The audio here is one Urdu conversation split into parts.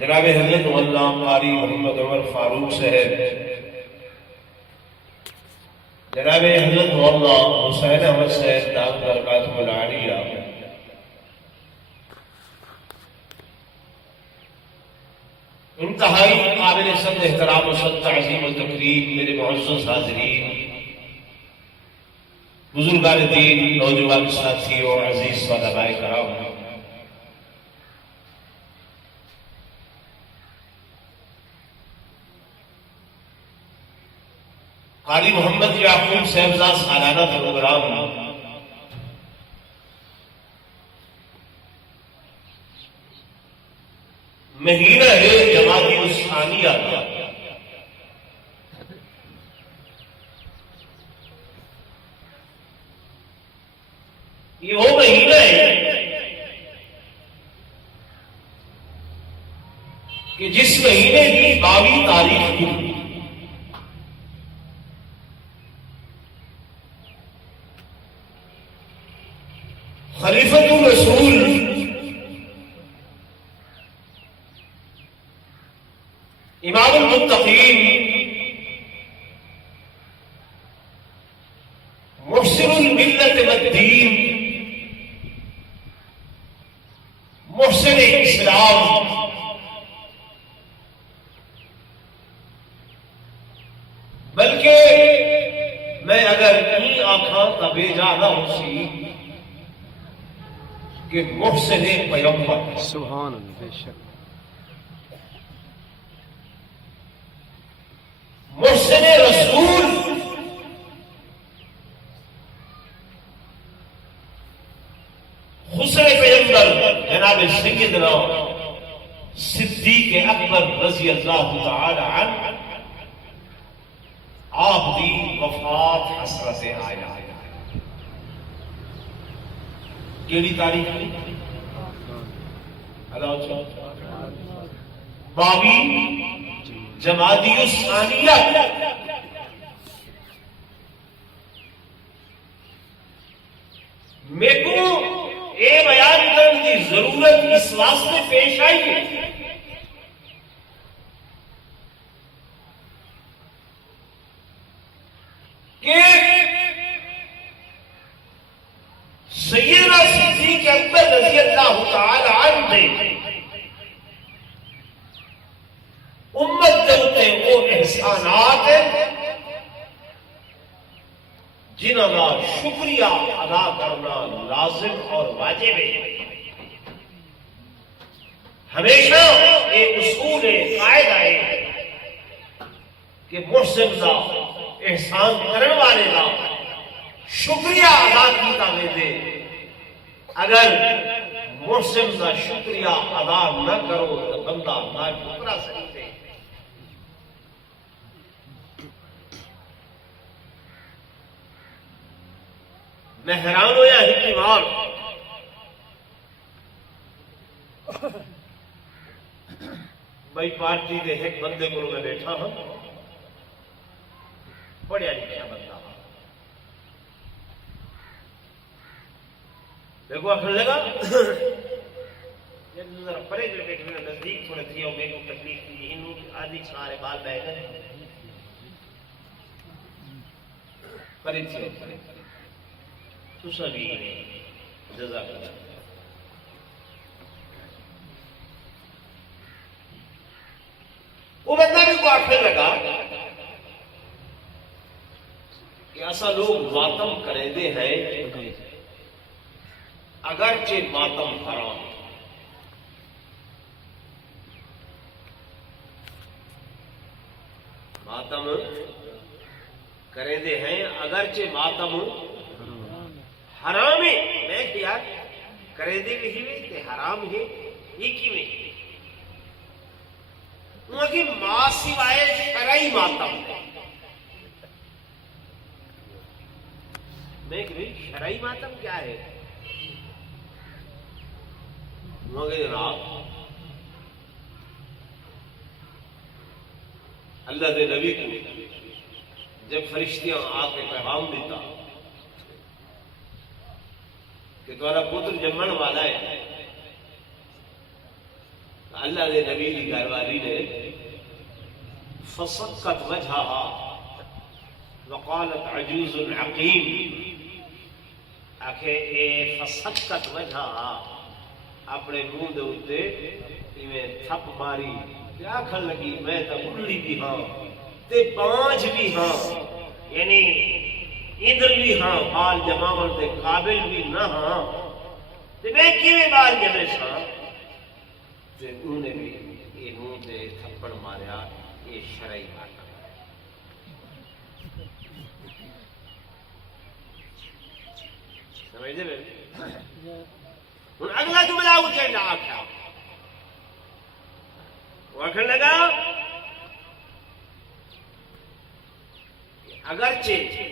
جناب حضرت مولانا قاری محمد عمر فاروق صاحب، جناب حضرت مولانا حسین احمد صاحب دامت برکاتہ العالیہ، انتہائی قابل صد احترام و صد تعظیم و تکریم میرے معزز حاضرین، بزرگان دین، نوجوان ساتھیوں، عزیز طلباء کرام، قاری محمد یعقوب صاحبزاد سالانہ پروگرام مہینہ ہے جمادی الثانیہ کا، یہ وہ مہینہ ہے کہ جس مہینے کی 22 تاریخ کو خلیفۃ الرسول امام المتقین محسن الملت والدین محسن اسلام بلکہ میں اگر این آنکھاں تا بے جا نہ ہو سی کہ محسن پیغمبر سبحان اللہ، بے شک محسن رسول حسن پیغمبر جناب سیدنا صدیق اکبر رضی اللہ تعالی عنہ آپ دی وفات حسرت آیا ہے۔ کیڑی تاریخ ہے؟ 22 جمادی الثانیہ۔ میرے کو یہ بیان کرنے کی ضرورت اس واسطے پیش آئی ہے کہ سیدنا صدیق اکبر رضی اللہ تعالی عنہ نے امت کے اوپر وہ احسانات جنہاں کا شکریہ ادا کرنا لازم اور واجب ہے۔ ہمیشہ ایک اصول ہے، قاعدہ ہے کہ محسن کا احسان کرنے والے کا شکریہ ادا کیتا ویندے، اگر محسن کا شکریہ ادا نہ کرو تو بندہ نا شکرا سکتے۔ میں حیران ہویا ایک بار بھائی پارٹی کے ایک بندے کو میں بیٹھا ہوں، پڑھیا لکھا بندہ، دیکھو آخر لگا ذرا پرے جو بیٹھے میں نزدیک تھوڑے تھی اور میرے کو تکلیف تھی، انہوں آدھی سارے بال بہ گئے پرے تھی اور پرے تو سبھی جزاک اللہ۔ وہ بندہ بھی کو آخر لگا کہ ایسا لوگ ماتم کرے دے ہیں اگرچہ ماتم حرام، ماتم کرے دے ہیں اگرچہ ماتم حرام ہے۔ میں کیا کرے دے بھی کہ حرام ہے ایک ہی میں وہ کہ ماں سوائے شرعی ماتم، میں کہ شرعی ماتم کیا ہے؟ وہ کہ جناب اللہ دے نبی کو جب فرشتیاں آ کے پیغام دیتا کہ تمہارا پتر جمن والا ہے، اللہ دے نبی دی گھر والی نے فسقت وجہہا وقالت عجوز عقیم، آکھے اے فسقت وجہہا، اپنے منہ دے اتے میں تھپ ماری، آکھن لگی میں تا بڑھڑی بھی ہاں تے پانچ بھی ہاں، یعنی ادھر بھی ہاں بال جماون دے قابل بھی نہ ہاں، تے میں کیویں بال جمے ساں؟ تے انہوں نے بھی یہ منہ دے تھپڑ ماریا، یہ شرعی بات ہے۔ سمجھ دے میں ہن اگلا جملہ اٹھے نہ آکھیا، وہ آکھن لگا اگرچہ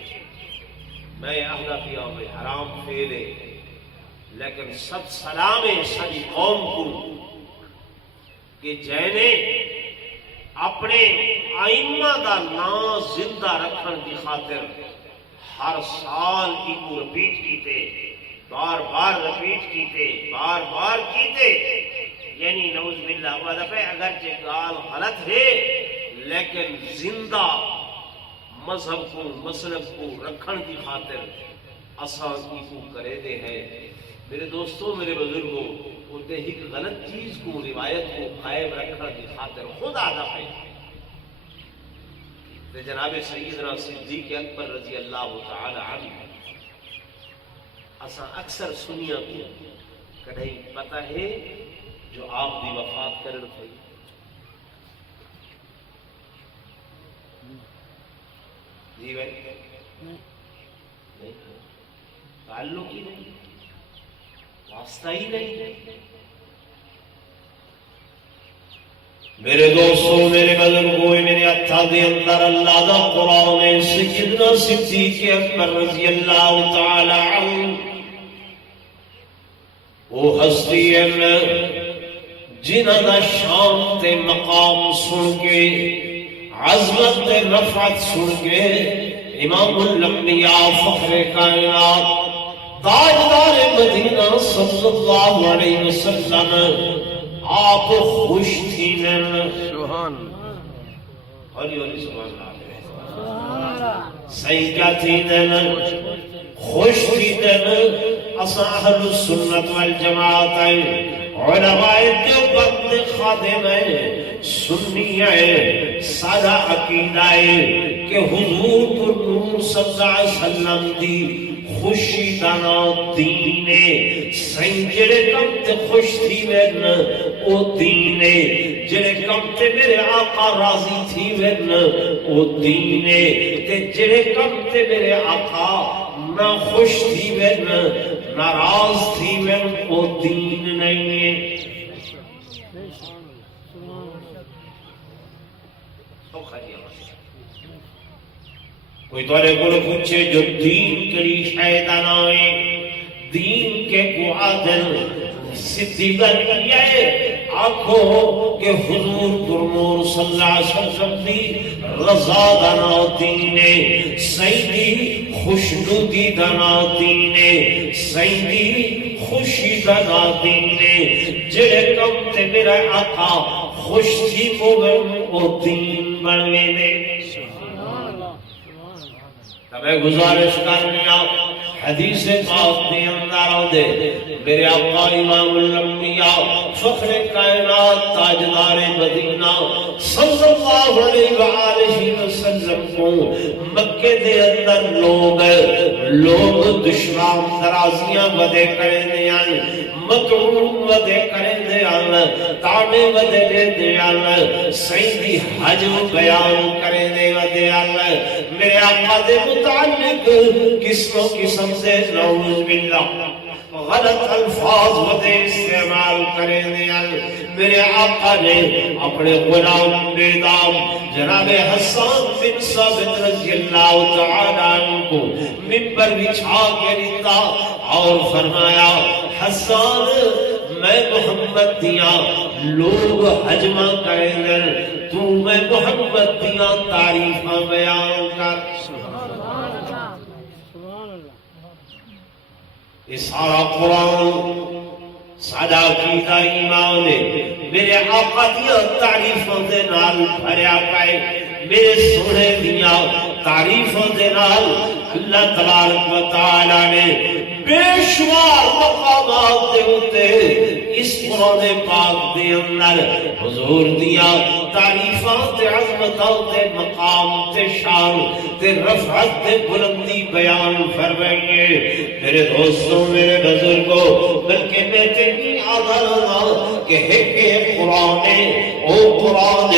میں اہلا پیا میں حرام پھیلے، لیکن سب سلام ہے ساری قوم کو کہ جینے اپنے آئمہ دا نام زندہ رکھن کی خاطر ہر سال کی کو رپیٹ کیتے، بار بار رپیٹ کیتے، بار بار کیتے، یعنی نعوذ باللہ وہ دفعہ اگرچہ گال غلط ہے لیکن زندہ مذہب کو مسلک کو رکھن کی خاطر آسان کی کو کرے دے ہیں۔ میرے دوستوں، میرے بزرگوں، ہوتے ہی غلط چیز کو روایت کو قائم رکھنے کی خاطر خود آدھا ہے تو جناب سیدنا صدیق اکبر رضی اللہ تعالی عنہ اساں اکثر سنیا کو کدھئی پتہ ہے جو آپ دی وفات کرن تھی جی بھائی نہیں تعلق ہی نہیں، واسطہ ہی نہیں۔ میرے دوستوں، میرے بزرگوں، میرے اتھا دے اندر اللہ دا قرآن ہے۔ سیدنا صدیق اکبر رضی اللہ تعالی عنہ وہ ہستی ہے جنہاں دا شان تے مقام سن کے، عظمت تے رفعت سن کے، امام الانبیاء فخر کائنات تاجدار مدینہ صلی اللہ علیہ وسلم آپ خوش تھی سبحان ہولی ہولی سبحان اللہ صحیح کیا تھی خوش تھی اساں اہل السنت والجماعت علماء دیوبند خادم سنی ہے، سادہ عقیدہ ہے کہ حضور پر نور صلی اللہ علیہ وسلم دی خوشی دانا دینے سائیں جڑے کم تے خوش تھی وین او دینے، جڑے کم تے میرے آقا راضی تھی وین او دینے، تے جڑے کم تے میرے آقا نہ خوش تھی وین ناراض تھی وین او دین نہیں ہے۔ کوئی توڑے کو پوچھے جو دین کری شایدہ نائے، دین کے گوادن سدھی بنیا ہے، آنکھو کہ حضور پرنور صلی اللہ علیہ وسلم دی رضا دانا دینے، سیدی خوشنودی دانا دینے، سیدی خوشی دانا دینے، جڑے کم تے میرا آقا خوش تھی پوگن او دین بنوے دے۔ میں گزارش کرنیا حدیث پاک دے اندر دے میرے آقا امام الانبیاء فخر کائنات تاجدار مدینہ صلی اللہ علیہ وآلہ وسلم کو مکے دے اندر لوگ دشمن درازیاں ودے کرے دیاں، مطعون ودے کرے دیاں، تانے ودے دیاں، سیدی حجم بیان کرے دیاں، میرے آقا دے متعلق قسم قسم سے نعوذ باللہ غلط الفاظ ودے استعمال کرے دیاں۔ میرے آقا نے اپنے غلام بیدام جناب حسان بن ثابت رضی اللہ تعالیٰ عنہ کو منبر بچھا کے لیتا اور فرمایا حسان میں محمد دیا لوگ حجمہ کریں گے، تو میں محمد دیا تعریفہ بیان کر۔ یہ سارا قرآن سادہ کیتا ایمان میرے آقا دیا تعریفوں دے نال بھریا پائے میرے سونے دیا تعریفوں دے نال اللہ تبارک و تعالی نے بے شمار مقامات دے ہوتے اس قرآن پاک دے اندر حضور دیا تعریفات عظمتات دے مقام تے شان تے رفعت تے بلندی بیان فرمائیے میرے دوستوں میرے بزرگوں بلکہ میں تیری آدھانا کہ ایک قرآن او قرآن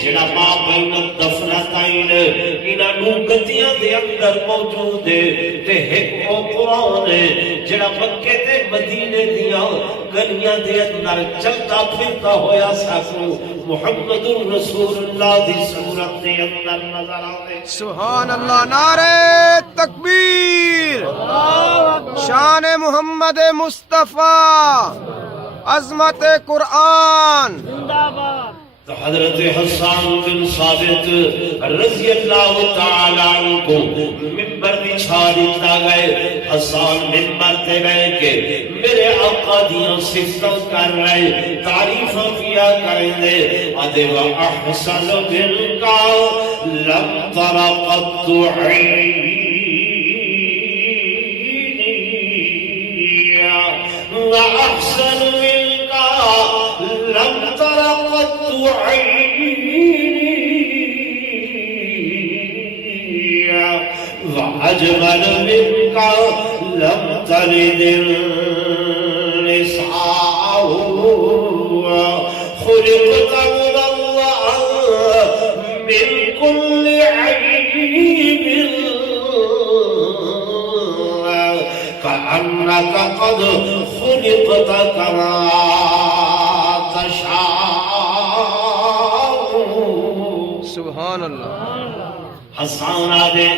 جڑا ما بین الدفنتین انہاں گتیاں دے اندر موجود ہے تے ایک او قرآن جڑا مکے تے مدینے دیاں گلیاں دے اندر چلتا پھرتا ہویا ساکو محمد رسول اللہ دی صورت دے اندر نظر آوے سبحان اللہ نعرہ تکبیر شان محمد مصطفیٰ عظمت قرآن تو حضرت حسان بن ثابت رضی اللہ تعالیٰ عنہ کو ممبر بچھا دیتا گئے حسان ممبر تے گئے کہ میرے آقا دیاں صفتوں کر رہے تعریفوں کیا کریں دے ادھے وَأَحْسَنُ بِالْقَا لَمْ تَرَ قَدْتُ عَيْنِي وَأَحْسَنُ بِالْقَا لَمْ تَرَ قَدْتُ عَيْنِي وَأَجْمَلُ بِالْقَا لَمْ تَلِدِ النِّسَاءُ خُلِقْتَ مُبَرَّأً مِنْ كُلِّ عَيْبٍ كأنك قد خلقت كما تشاء سبحان اللہ حسان آدھے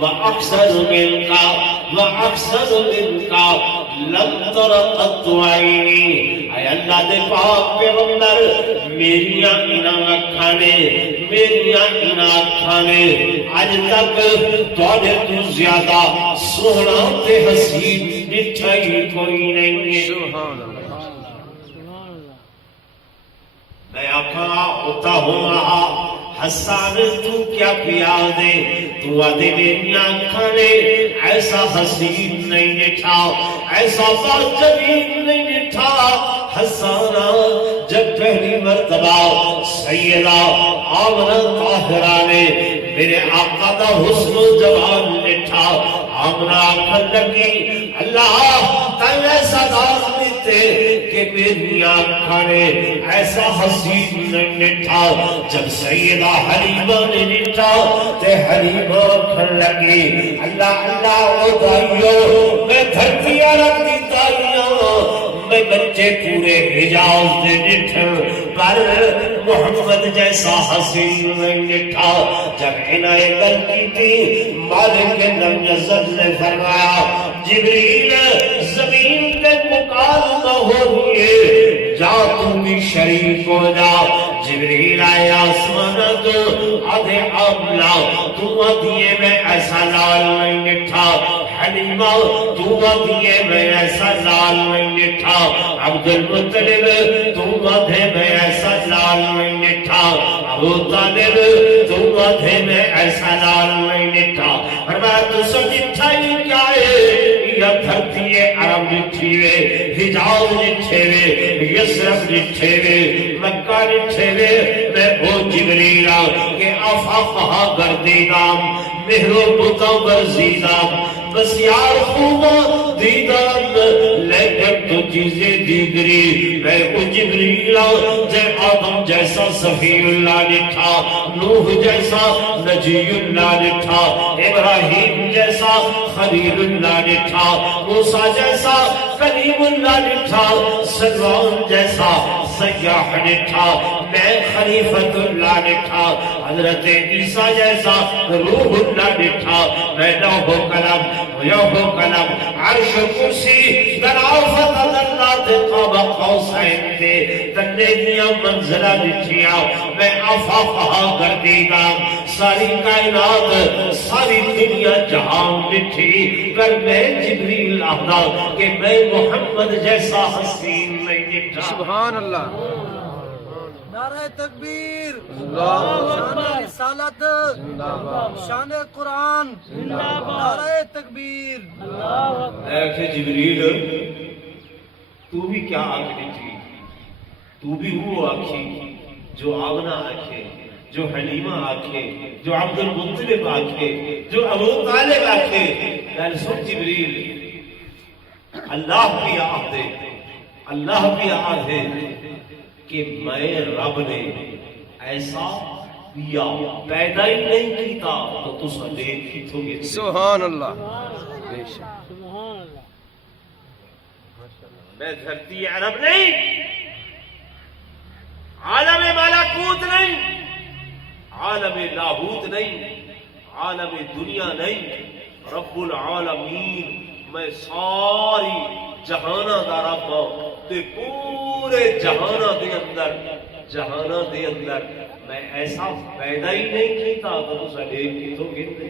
وَأَحْسَنُ مِنْكَ وَأَحْسَنُ مِنْكَ لَمْ تَرَ قَدْتُ عَيْنِي اے اللہ دے پاک پیغمبر میریاں انہاں اکھانے میریاں انہاں اکھانے آج تک توڑے تو زیادہ سونا تے حسین نٹھائی کوئی نہیں ہے سبحان اللہ میں آقا ہوتا ہوں رہا حسان تو کیا پیا دے تو آدھے میریاں کھانے ایسا حسین نہیں نٹھا ایسا باجبین نہیں نٹھا حسانہ جب پہلی مرتبہ سیدہ آمنہ طاہرہ نے میرے آقا دا حسن و جوان نٹھا آمنہ آکھن لگی اللہ تائیں ایسا داز دیتے کہ میری آنکھاں نے ایسا حسین نہیں نٹھا جب سیدہ حلیمہ نے نٹھا تے حلیمہ کھن لگی اللہ اللہ او دائیو میں دھرتیاں رکھ دی دائیاں میں بچے پورے حجاز دے نٹھن پر محمد جیسا حسین نہیں نٹھا جب انہیں گل کی تھی مالک لم یزل نے فرمایا جبریل زمین پہ مکالمہ ہو رہی جا تم بھی شریک ہو جا جبریل آئے آسمانہ تو آدھے عاملہ تو آدھیے میں ایسا لال نہیں نٹھا حلیمہ تو آدھیے میں ایسا لال نہیں نٹھا عبد المطلب تو آدھے میں ایسا لال نہیں نٹھا ابو طالب تو آدھے میں ایسا لال نہیں نٹھا فرمایا تو سب نٹھائی کیا ہے یا دھرتی عرب نٹھی وے حجاز نٹھے وے یسرف نٹھے وے مکہ نٹھے وے میں او جبریلا کہ آفاقہا گردیدام مہرو بتا برزیدام بس یار خوبا دیدام لیکن تو چیزیں دیگری میں او جبریلا جے آدم جیسا صفی اللہ نٹھا نوح جیسا نجی اللہ نٹھا ابراہیم جیسا خلیل اللہ نٹھا موسیٰ جیسا کلیم اللہ نٹھا سلوان جیسا سیاح ڈٹھا میں خلیفۃ اللہ ڈٹھا حضرت عیسیٰ جیسا روح اللہ ڈٹھا میں لوح و قلم عرش و کرسی درافت اللہ قاب قوسین دے تنے دیا منزلہ ڈٹھیا میں آفاقہ گردی گا ساری کائنات ساری دنیا جہان ڈٹھی کر میں جبریل آدھا کہ میں محمد جیسا حسین نہیں ڈٹھا سبحان اللہ نعرہ تکبیر اللہ شان رسالت شان قرآن نعرہ تکبیر اے کہ جبریل تو بھی کیا آنکھ ڈٹھی تو بھی وہ آنکھی جو آغنا آنکھے جو حلیمہ آنکھے جو عبد المطلب آنکھے جو ابو طالب آنکھے یعنی سن جبریل اللہ بھی آدھے اللہ بھی آدھے کہ میں رب نے ایسا پیا پیدا ہی نہیں کیتا تو تسا دیکھ ہی تو گے سبحان اللہ بے شک میں دھرتی عرب نہیں عالم ملکوت نہیں عالم لاہوت نہیں عالم دنیا نہیں رب العالمین میں ساری جہانہ دا رب تے پورے جہانہ دے اندر میں ایسا پیدا ہی نہیں کیتا تو تسا دیکھ کی تو گندے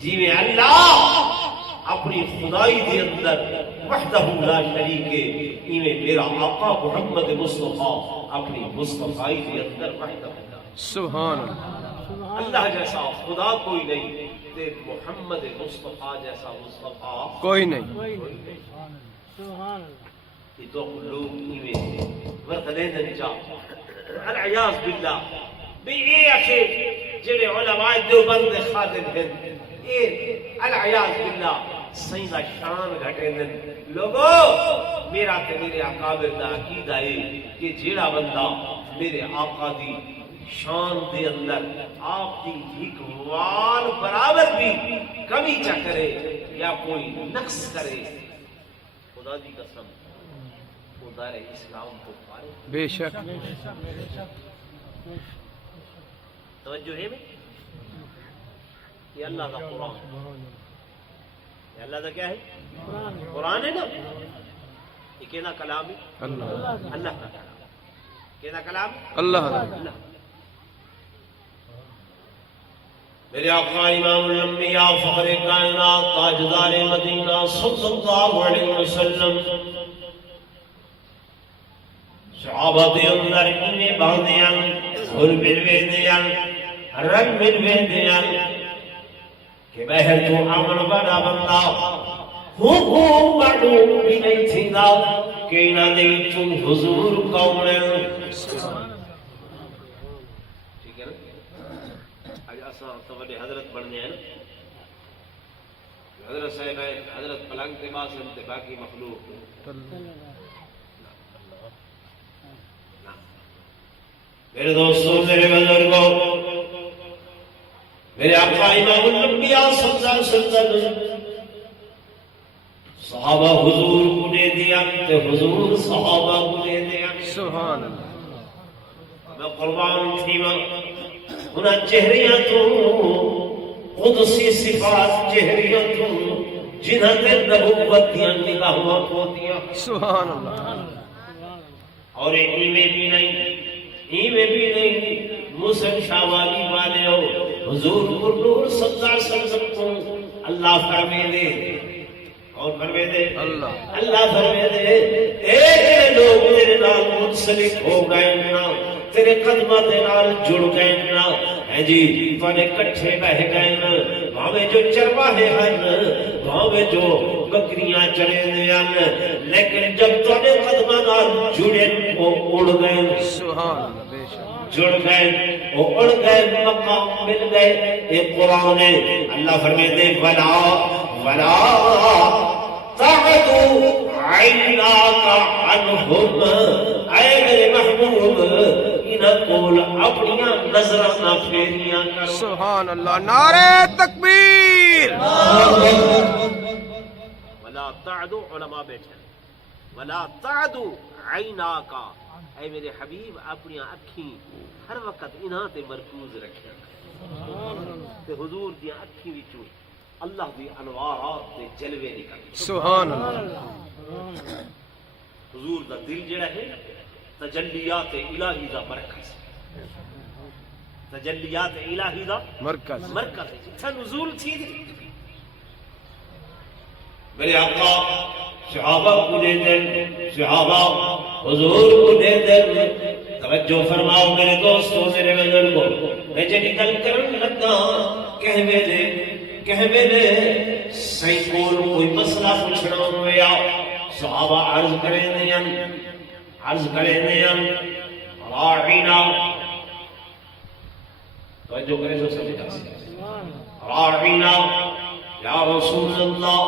جی میں اللہ اپنی خدائی دے اندر وحدہ لا شریک ہے ایویں میرا آقا محمد مصطفیٰ اپنی مصطفیٰ دے اندر وحدہ سبحان اللہ اللہ جیسا خدا کوئی نہیں تے محمد مصطفیٰ جیسا مصطفیٰ کوئی نہیں یہ تو لوگ ایویں ورقلین نجا العیاذ باللہ بھی اے اکھے جنہیں علماء دیوبند خادم ہیں اے العیاذ باللہ سیدہ شان گھٹے دن لوگو میرا تے میرے اکابر دا عقیدہ ہے کہ جیڑا بندہ میرے آقا دی شان دے اندر آپ دی ایک وال برابر بھی کمی چا کرے یا کوئی نقص کرے خدا دی قسم خدا رے اسلام کو پارے بے شک توجہ ہے میں یہ اللہ کا قرآن یہ اللہ کا کیا ہے قرآن ہے نا یہ کہنا کلام ہے اللہ اللہ کا کلام کہنا کلام اللہ اللہ میرے آقا امام الانبیاء فخر کائنات تاجدار مدینہ صلی اللہ علیہ وسلم صحابہ دے اندر انہیں باندیاں گھر ملوے دیاں رنگ ملوے دیاں کہ بہر تو عمل بڑا بندہ حکوم بڑو بھی نہیں تھی دا کہ نہ نہیں تم حضور کون ٹھیک ہے نا آج اساں توڑے حضرت بڑھنے ہیں نا حضرت صاحب ہے حضرت پلنگ تے باسم تے باقی مخلوق میرے دوستوں میرے بزرگوں میرے آقا امام الانبیاء صلی اللہ علیہ وسلم صحابہ حضور کو دے دیا تے حضور صحابہ کو دے دیا سبحان اللہ میں قربان تھی ماں انہاں چہریاں تو قدسی صفات چہریاں تو جنہاں تے نبوت دیاں نگاہاں ہوتیاں سبحان اللہ اور ایویں بھی نہیں موسم شاوالی والے ہو حضور نور صلی اللہ علیہ وسلم کو اللہ فرمے دے اور فرمے دے اللہ فرمے دے اے لوگ تیرے نال منسلک ہو گئے نا تیرے قدمہ دے نال جڑ گئے نا ہے جی توانے کٹھے بہ گئے نا بھاوے جو چرواہے ہیں بھاوے جو بکریاں چرے دیاں لیکن جب توانے قدمہ نال جڑے وہ اڑ گئے سبحان اللہ بے شک جڑ گئے وہ اڑ گئے مقام مل گئے یہ قرآن ہے اللہ فرمے دے ولا تعدو عیناک عنہم اے میرے محبوب انہاں کول اپنیاں نظراں نہ پھیریاں کرو سبحان اللہ نعرہ تکبیر ولا تعدو علماء بیٹھے ولا تعدو عیناکا، اے میرے حبیب اپنی اکھیں ہر وقت انہاں تے مرکوز رکھیا تے حضور دی اکھیں وچوں اللہ دی انوارات تے جلوے نکل سبحان اللہ حضور دا دل جڑا ہے تجلیات الہی دا مرکز، تجلیات الہی دا مرکز مرکز ہے جتھا نزول تھی میرے آقا صحابہ کو دے دیں، صحابہ حضور کو دے دیں۔ توجہ فرماؤ میرے دوستوں میرے بزرگوں، میں جب نکل کر لگا کہہ میرے سینکول کوئی مسئلہ پوچھنا ہویا، صحابہ عرض کریں راعینا، توجہ کریں تو سمجھا راعینا یا رسول اللہ،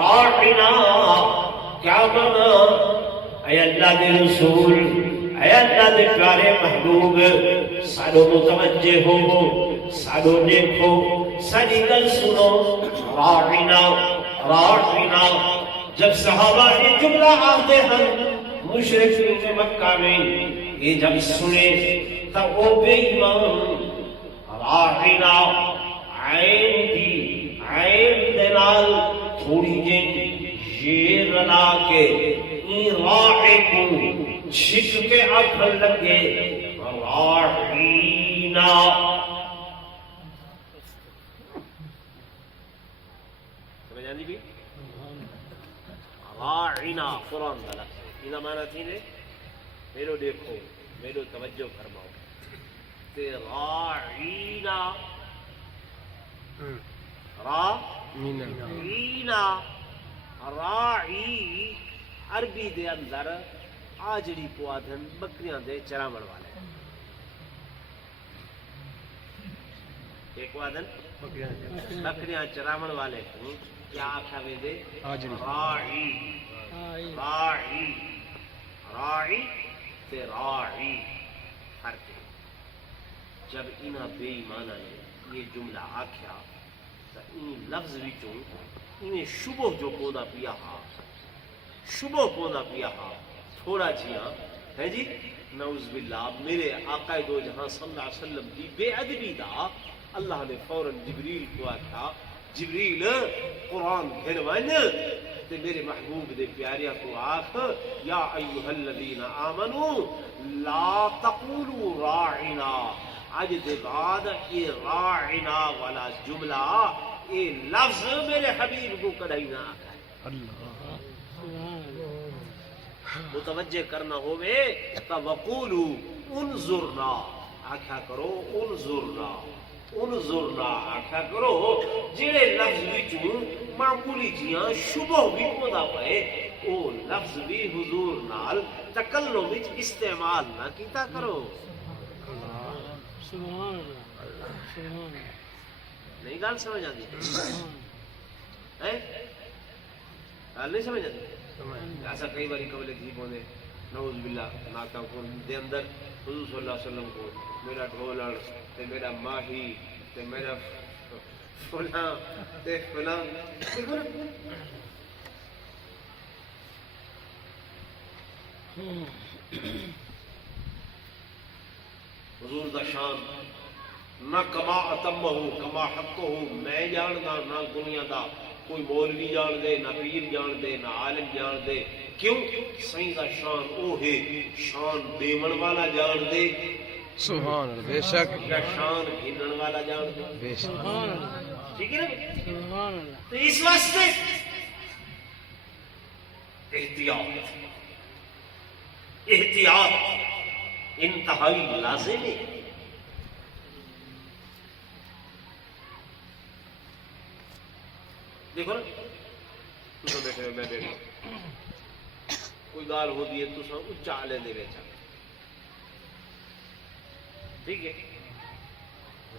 راعینا کیا مانا؟ اے اللہ دے رسول، اے اللہ دے پیارے محبوب، سادو متوجہ ہو، سادو دیکھو، ساری گل سنو، راعینا راعینا۔ جب صحابہ یہ جملہ آتے ہیں مشرکین مکہ میں یہ جب سنے تو وہ بے ایمان راعینا عین دلال تھوڑی جی رلا کے راعی کو چھک کے آکھن لگے راعینا۔ سمجھ آندی بھی؟ راعینا قرآن کا لفظ ہے، یہ معنی تھی نے میرو دیکھو میرو توجہ فرماؤ تے راعینا راعینا راعی عربی دے اندر آجڑی پوادھن بکریاں دے چراون والے ایک وادن بکریاں چراون والے کو کیا آکھا وے دے؟ راعی راعی راعی تے راعی فرق ہے۔ جب انہاں بے ایمانہ نے یہ جملہ آکھیا تو ان لفظ وچوں انہیں شبہ جو کودا پیا ہا، شبہ کودا پیا ہا تھوڑا جیاں ہے جی نعوذ باللہ میرے آقا دو جہاں صلی اللہ علیہ وسلم کی بے ادبی دا اللہ نے فوراً جبریل کو آکھا جبریل قرآن گھر ون تے میرے محبوب دے پیاریا کو آکھ یا ایھا الذین آمنوا لا تقولوا راعنا، آج دے بعد یہ راعنا والا جملہ یہ لفظ میرے حبیب کو کدی نہ آکھا۔ متوجہ کرنا ہوئے تو وقولوا انظرنا، آکھا کرو انظرنا انظرنا، آکھا کرو جڑے لفظ وچوں معمولی جیاں شبہ بھی ہودا پئے او لفظ بھی حضور نال تکلم وچ استعمال نہ کیتا کرو۔ سبحان اللہ سبحان اللہ، نہیں گل سمجھ آندی ہے؟ گل نہیں سمجھ آندی؟ ایسا کئی باری قبل تھی پوندے نعوذ باللہ ناتا کو دے اندر حضور صلی اللہ علیہ وسلم کو میرا ڈھولڑ تے میرا ماہی تے میرا فلاں تے فلاں حضور دا شان نہ کما اتمہ کما حقہ میں جاندا نہ دنیا دا کوئی مولوی جان دے نہ پیر جان دے نہ عالم جان دے، کیوں؟ سائیں دا شان او ہے شان دیون والا جان دے، سبحان اللہ بے شک یا شان گھنن والا جان دے، بے شک سبحان اللہ ٹھیک ہے نا؟ سبحان اللہ، تو اس واسطے احتیاط انتہائی لازم ہے۔ دیکھو نا تساں بیٹھے میں بیٹھا کوئی گال ہوندی ہے تساں اچا لے دے وچ ٹھیک ہے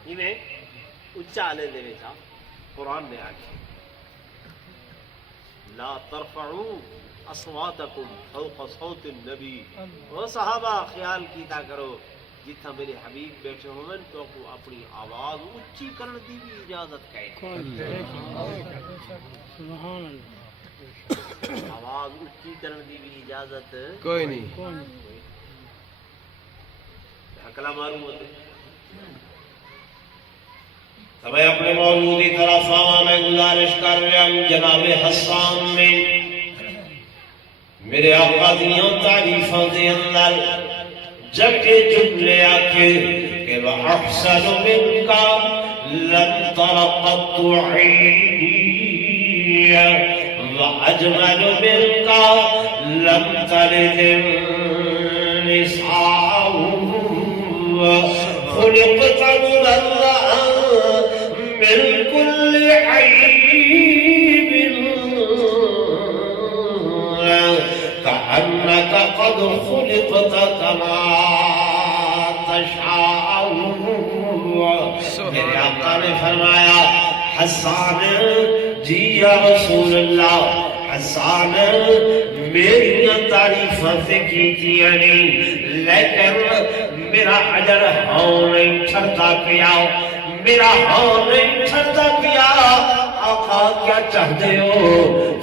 انہیں اچا لے دے وچ قرآن نے آکھیا لا ترفعوا اصواتکم فوق صوت النبی، وہ صحابہ خیال کیتا کرو جتھا میرے حبیب بیٹھے ہوئے تو کو اپنی آواز اچھی کرنے دی بھی اجازت ہے۔ سبحان اللہ، آواز اچھی کرنے دی بھی اجازت کوئی نہیں. حکلا معلوم ہوتے. تو میں اپنے موجودی طرف میں گزارش کر رہا ہوں جناب حسان نے میرے آقا دیاں تعریفاں دے اندر جب کے جملے آکے کہ وَأَحْسَنُ مِنْكَ لَمْ تَرَ قَطُّ عَيْنِي وَأَجْمَلُ مِنْكَ لَمْ تَلِدِ النِّسَاءُ خُلِقْتَ مُبَرَّأً من كل عيب كأنك قد خلقت كما تشاء. میرے آقا نے فرمایا حسان جی یا رسول اللہ حسان میری تعریفاں سے کیتیاں نہیں لیکن میرا اجر ہاں نہیں چھڑتا کیا میرا ہاں نہیں چھڑتا کیا. آقا کیا چاہتے ہو؟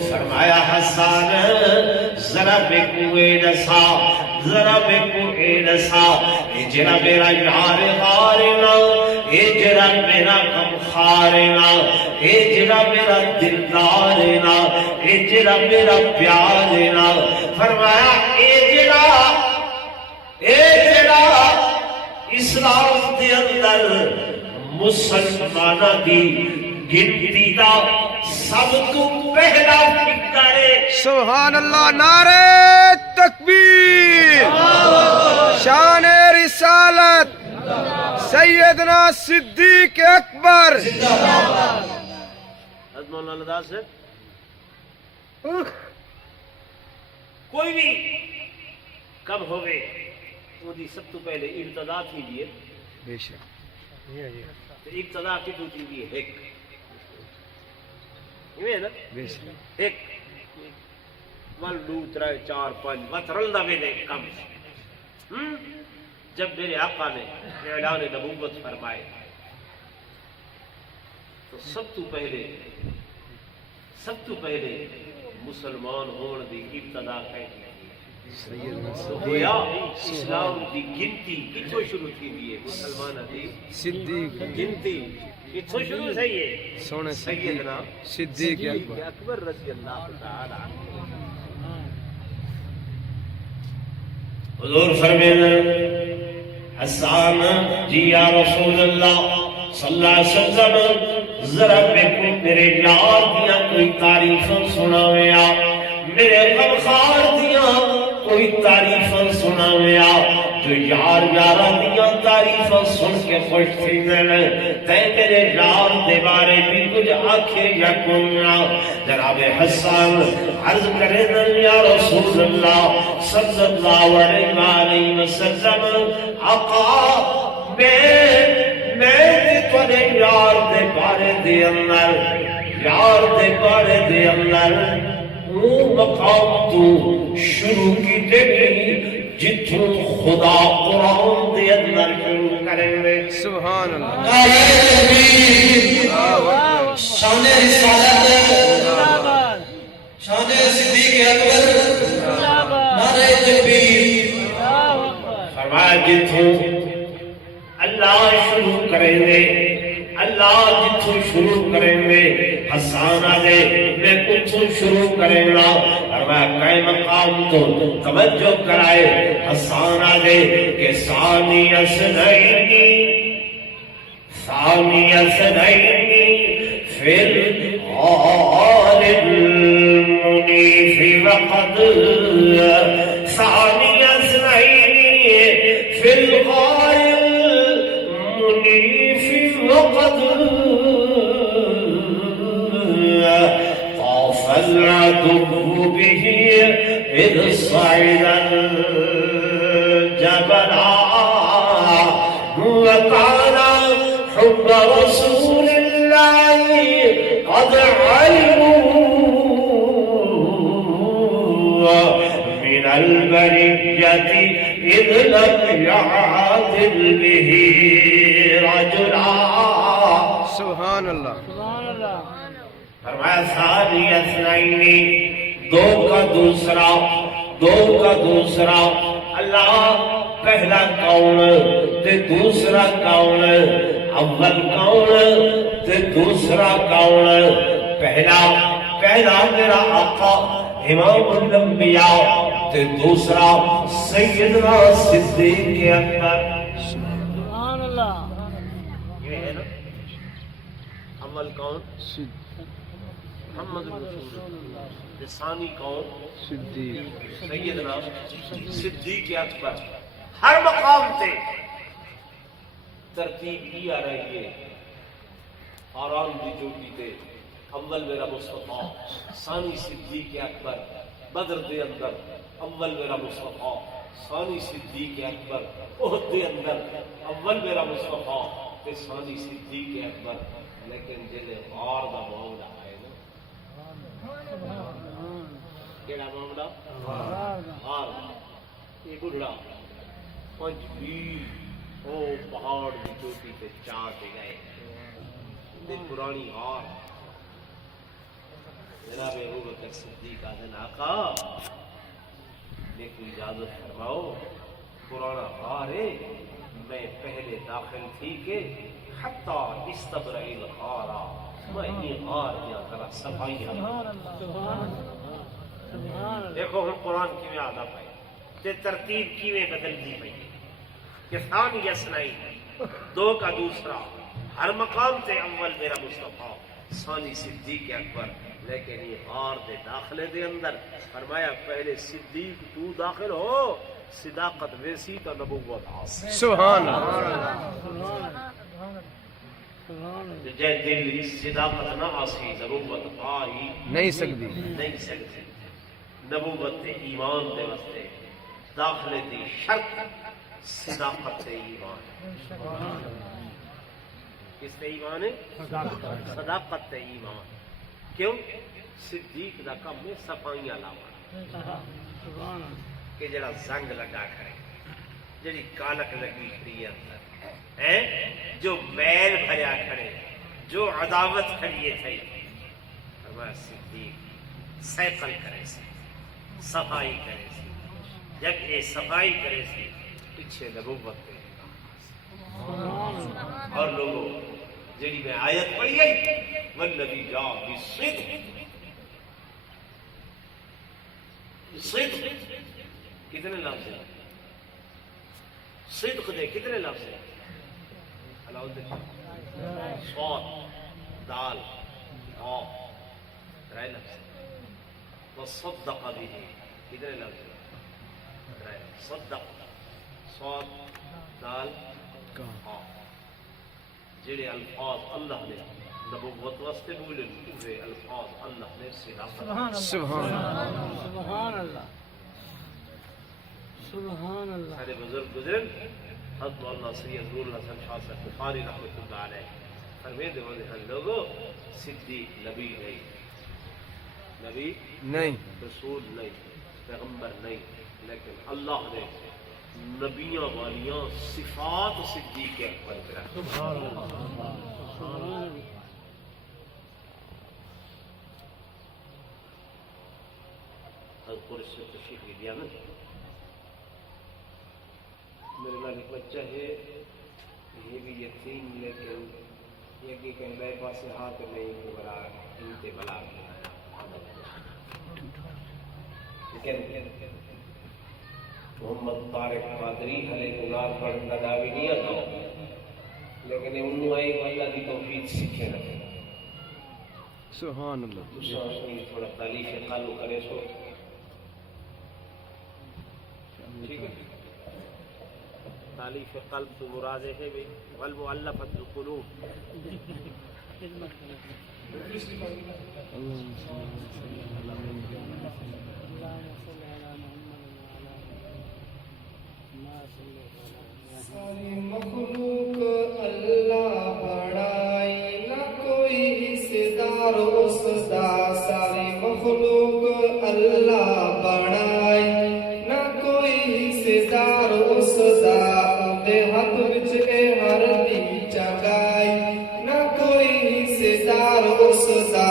فرمایا حسان ذرا بے کوئے نسا ذرا بے کوئے نسا اے جرا میرا یار غارنا اے جرا میرا غم خارنا اے جرا میرا دلدارنا اے جرا میرا پیارنا. فرمایا اے جرا اسلام دے اندر مسلمانہ دی گنتی دا سب تو پہلا فکر ہے. سبحان اللہ. نعرہ تکبیر. شان رسالت سیدنا صدیق اکبر. مولانا لداس ہے کوئی بھی کب ہوئے وہ دی سب تو پہلے ابتدا تھی دیئے بے شک. تو ابتدا کی تو تھی دیئے ایک بے شک. ایک ون دو ترے چار پانچ وت رلدا ویلے کم. جب میرے آقا نے اعلان نبوت فرمائے تو سب تو پہلے مسلمان ہون دی ابتدا کہتی تو گویا اسلام دی گنتی کتھوں شروع تھی دیئے مسلمان دی صدیق گنتی کتھوں شروع سے یہ سونے سیدنا صدیق اکبر رضی اللہ تعالی عنہ. حضور فرمینا حسان جی یا رسول اللہ صلی اللہ علیہ وسلم ذرا میرے یار دیا کوئی تعریفاں سناویا میرے غمخار دیا کوئی تعریفاں سناویا جو یار یارہ دیا تعریفاں سن کے خوش تھی میں تے میرے یار دے بارے بھی کچھ آنکھیں یا کنیا. جناب حسان عرض کرے یا رسول اللہ صلی اللہ علیہ وسلم آقا میں تھوڑے یار دے بارے دے اندر وہ مقام تو شروع کی دیکھیں جتوں خدا قرآن دے اندر شروع کریں گے. سبحان اللہ. شان رسالت شان صدیق اکبر نعرہ تکبیر. فرمایا جتوں اللہ شروع کریں گے اللہ جتوں شروع کریں گے حسان آجے میں کچھ شروع کریں گا. فرمایا کئی مقام تو توجہ کرائے حسان آجے کہ ثانی اسدینی فی الغار المنیف وقد ثانی اسدینی فی الغار المنیف وقد طاف العدو به إذ صعد الجبل وقال حب رسول الله قد علموا من البرية إذ لم يعادل به رجلا. سبحان اللہ. فرمایا ثانی اثنین، دو کا دوسرا اللہ پہلا کون تے دوسرا کون، اول کون تے دوسرا کون، پہلا میرا آقا امام الانبیاء تے دوسرا سیدنا صدیق اکبر۔ سبحان اللہ، یہ ہے نا اول کون محمد رسول اللہ، ثانی کون صدیق سیدنا صدیق اکبر۔ ہر مقام تے ترتیب ہی آ رہی ہے، آرام دی چوٹی تے اول میرا مصطفیٰ، ثانی صدیق اکبر۔ بدر دے اندر اول میرا مصطفیٰ، ثانی صدیق اکبر۔ احد دے اندر اول میرا مصطفیٰ تے ثانی صدیق اکبر۔ لیکن جلے غار دا معاملہ ہے نا، کیڑا معاملہ؟ غار دا، یہ بڑھڑا پنج ویر او پہاڑ دی چوٹی تے چاہ کے گئے تے پرانی غار۔ جناب ابوبکر صدیق آدھن آقا میں کوئی اجازت فرماؤ، پرانا غار ہے، میں پہلے داخل تھی کہ حتیٰ استبرئ الغارا، میں یہ غار دیا ذرا صفائیاں۔ دیکھو ہم قرآن کی میں آدھا پائے تے ترتیب کی میں بدل دی پئی کہ ثانی اثنین، دو کا دوسرا، ہر مقام تے اول میرا مصطفیٰ، ثانی صدیق اکبر۔ لیکن یہ غار دے داخلے دے اندر فرمایا پہلے صدیق تو داخل ہو، صداقت ویسی تو نبوت حاصل۔ سبحان اللہ، جے دل صداقت نہ حاصل نبوت آ ہی نہیں سکتی۔ نہیں سکتی۔ نبوت تے ایمان دے واسطے داخلے دی شرط صداقت تے ایمان۔ کس تے ایمان ہے؟ صداقت تے ایمان۔ کیوں؟ صدیق دا کم ہے صفائیاں لاوا، کہ جڑا زنگ لگا کرے، جڑی کالک لگی کھڑی اندر ہے، جو میل بھریا کھڑے، جو عداوت کھڑی تھی، فرمایا صدیق سیقل کرے سی، صفائی کرے سی۔ جب یہ صفائی کرے سی پیچھے نبوت تے۔ اور لوگوں جڑی میں آیت پڑھی ہے والذی جاء بالصدق، صدق کتنے لفظ ہیں؟ صدق دے کتنے لفظ ہیں؟ صاد دال قاف ترائے لفظ۔ وصدق به کتنے لفظ ہیں؟ ترائے۔ صدق صاد دال قاف۔ جڑے الفاظ اللہ نے نبوت واسطے بولے، وہ الفاظ اللہ نے صداقت۔ سبحان اللہ، سبحان اللہ، سبحان اللہ۔ سارے بزرگ گزرن، حضرت مولانا سید نور الحسن شاہ صاحب بخاری رحمۃ اللہ علیہ فرمیندے ہیں لوگوں صدیق نبی نہیں، نبی نہیں، رسول نہیں، پیغمبر نہیں، لیکن اللہ نے نبیاں والیاں صفات صدیق اکبر پہ رکھی۔ حضرت سے تشریف لے لیا نا، میرے نال ایک بچہ ہے، یہ بھی یتیم، لیکن یہ کہ میرے پاس ہاتھ نہیں کہ بلا انتے بلا لیکن محمد طارق قادری علیہ گناہ پر دعوی نہیں آتا، لیکن انہوں نے اللہ کی توفیق سیکھے رکھے۔ سبحان اللہ، تھوڑا تعلیف قالو کرے سو ٹھیک ہے۔ تعلیف قلب تو مراد ہے بھی والمؤلفۃ القلوب۔ ساری مخلوق اللہ بڑائی، نہ کوئی حصدار اس دا۔ ساری مخلوق اللہ بڑائی، نہ کوئی حصدار اس دا۔ دے ہاتھ وچ اے ہر دی چنگائی، نہ کوئی حصدار اس دا۔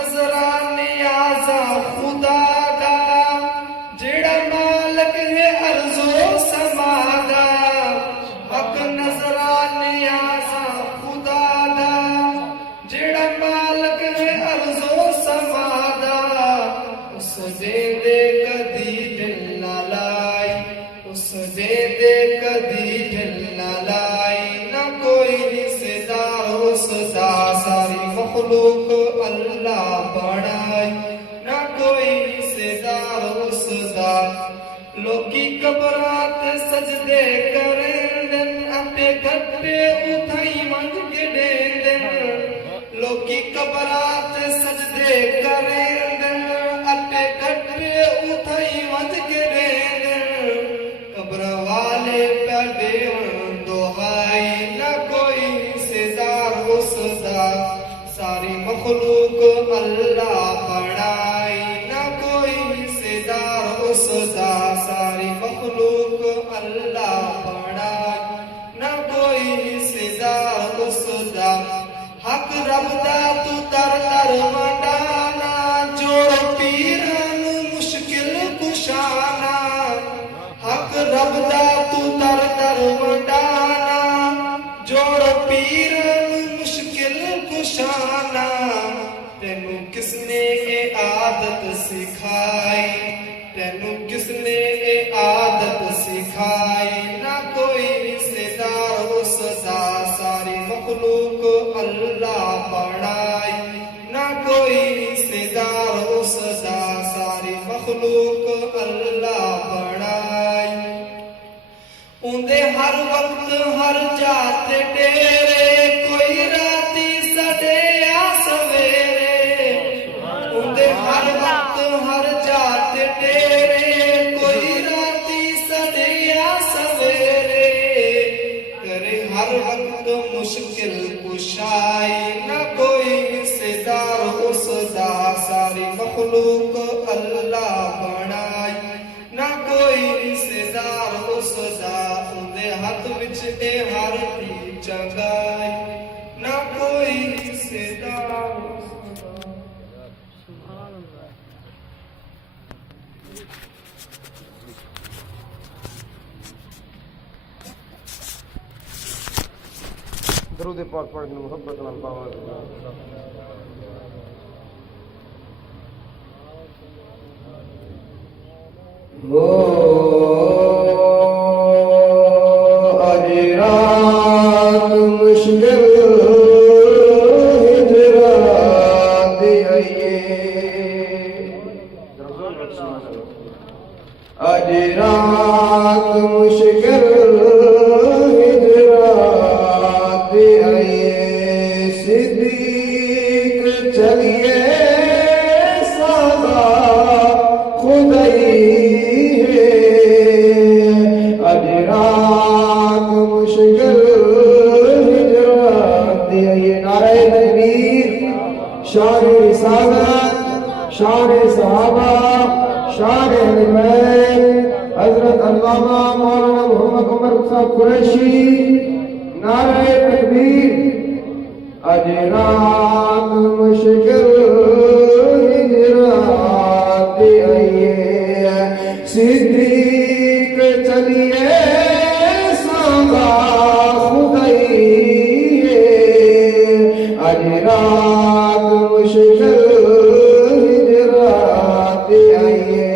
نظرانیہ سا خدا دا جڑا مالک ہے ارض و سما دا حق نظرانیہ سا خدا دا جڑا مالک ہے ارض و سما دا اس دے کدی دل نہ لائی اس دے کدی دل نہ لائی نہ کوئی حصے دار اس دا ساری مخلوق اللہ بڑائی نہ کوئی حصے دار اس دا لوکی قبرات سجدے کریں دن اپنے گھٹے اٹھائی منج گڑیں دن لوکی قبرات سجدے کریں دن اپنے گھٹے اٹھائی منج گڑیں دن قبر والے پیدے دعائی نہ کوئی حصے دار اس دا ساری مخلوق اللہ بڑائی نہ کوئی حصے دار اس دا ساری مخلوق اللہ بڑائی نہ کوئی حصے دار اس دا حق رب دا تو در در منڈانا جوڑ پیران مشکل کشانا حق رب دا تو در در منڈانا جوڑ پیران مشکل کشانا تینوں کس نے اے عادت سکھائی تینوں کس نے اے عادت سکھائی نہ کوئی حصے دار اس دا ساری مخلوق اللہ بڑائی نہ کوئی حصے دار اس دا ساری مخلوق اللہ بڑائی اندے ہر وقت ہر جاتے ڈیرے کوئی راتی سڈے یا سویرے اندے ہر وقت ہر جاتے ڈیرے کوئی راتی سڈے یا سویرے کرے ہر وقت مشکل کشائی نہ کوئی حصے دار اس دا ساری مخلوق اللہ بڑائی نہ کوئی حصے دار اس دا اندے ہاتھ وچ اے ہر دی چنگائی نہ کوئی حصے دار اس دا سبحان اللہ درود پاک پڑھنے محبت نال پاواں رات مشکل ہجرات آئیے آج رات مشکل ہجرات آئیے صدیق چلیے سادا خدائی رات مشکل ہجرات یہ نعرہ تکبیر شان رسالت شان صحابہ شان اہل بیت حضرت علامہ مولانا محمد عمر صاحب قریشی نعرہ تکبیر آج رات مشکل ہجرات آئیے صدیق چلیے سادا خدائی آج رات مشکل ہجرات آئیے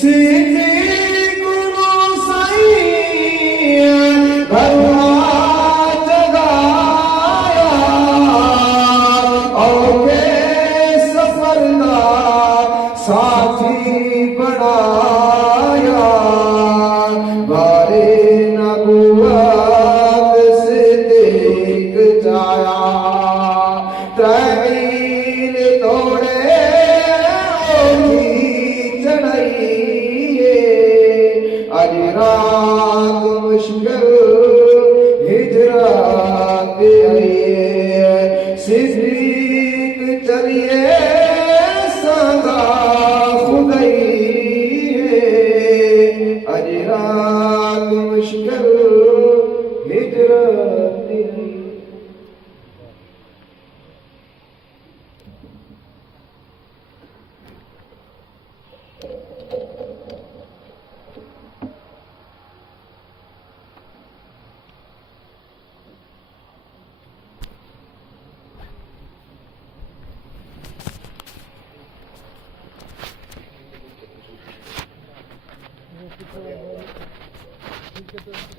صدیق نو سائی بھروا جگایا اور کے سفر دا ساتھی بنایا بارے نبوت صدیق جایا ترین توڑے اوہی چڑھائیے آج رات مشکل ہجرات آئیے صدیق چلیے سادا خدائی آج رات مشکل ہجرات آئیے. 「 آج رات مشکل ہجرات آئیے. صدیق چلیے سادا خدائی آج رات مشکل ہجرات آئیے. 」 صدیق چلیے سادا خدائی آج رات مشکل ہجرات آئیے. " Thank you.